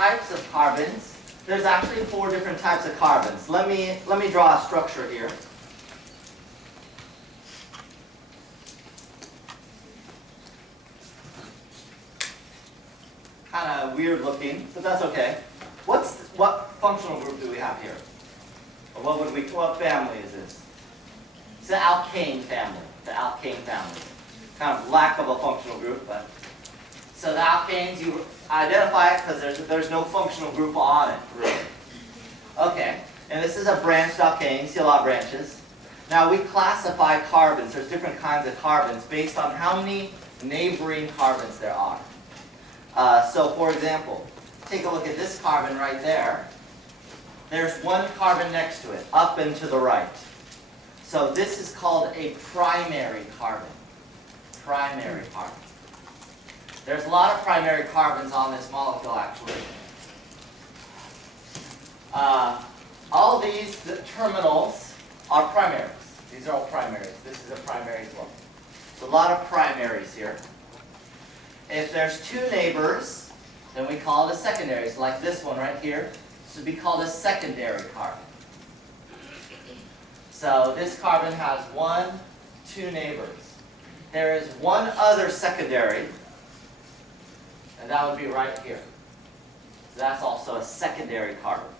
types of carbons, there's actually 4 different types of carbons. Let me draw a structure here. Kind of weird looking, but that's okay. What functional group do we have here? Or what family is this? It's the alkane family. The alkane family. Kind of lack of a functional group, but so the alkanes, you identify it because there's no functional group on it, really. Okay, and this is a branched alkane. You see a lot of branches. Now we classify carbons. There's different kinds of carbons based on how many neighboring carbons there are. So for example, take a look at this carbon right there. There's one carbon next to it, up and to the right. So this is called a primary carbon. Primary carbon. There's a lot of primary carbons on this molecule, actually. All these terminals are primaries. These are all primaries. This is a primary as well. So a lot of primaries here. If there's 2 neighbors, then we call it a secondary. So like this one right here, this would be called a secondary carbon. So this carbon has 1, 2 neighbors. There is one other secondary, and that would be right here. So that's also a secondary carbon.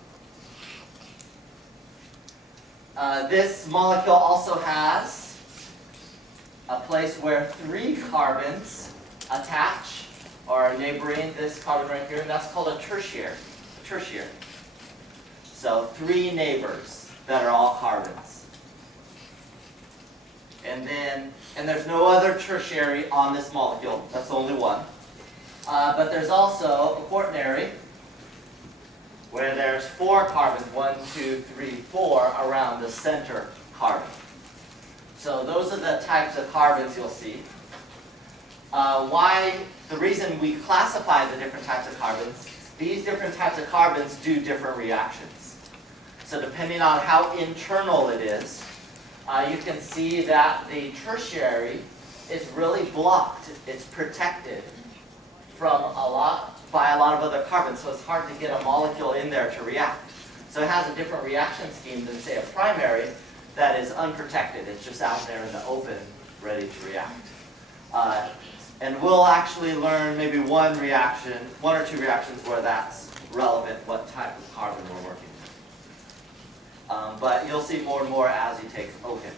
This molecule also has a place where 3 carbons attach or are neighboring this carbon right here, and that's called a tertiary. So 3 neighbors that are all carbons. And there's no other tertiary on this molecule. That's only one. But there's also a quaternary where there's 4 carbons, 1, 2, 3, 4 around the center carbon. So those are the types of carbons you'll see. The reason we classify the different types of carbons, these different types of carbons do different reactions. So depending on how internal it is, you can see that the tertiary is really blocked. It's protected from by a lot of other carbons, so it's hard to get a molecule in there to react. So it has a different reaction scheme than, say, a primary that is unprotected. It's just out there in the open, ready to react. And we'll actually learn maybe one or two reactions where that's relevant, what type of carbon we're working with. But you'll see more and more as you take. Okay.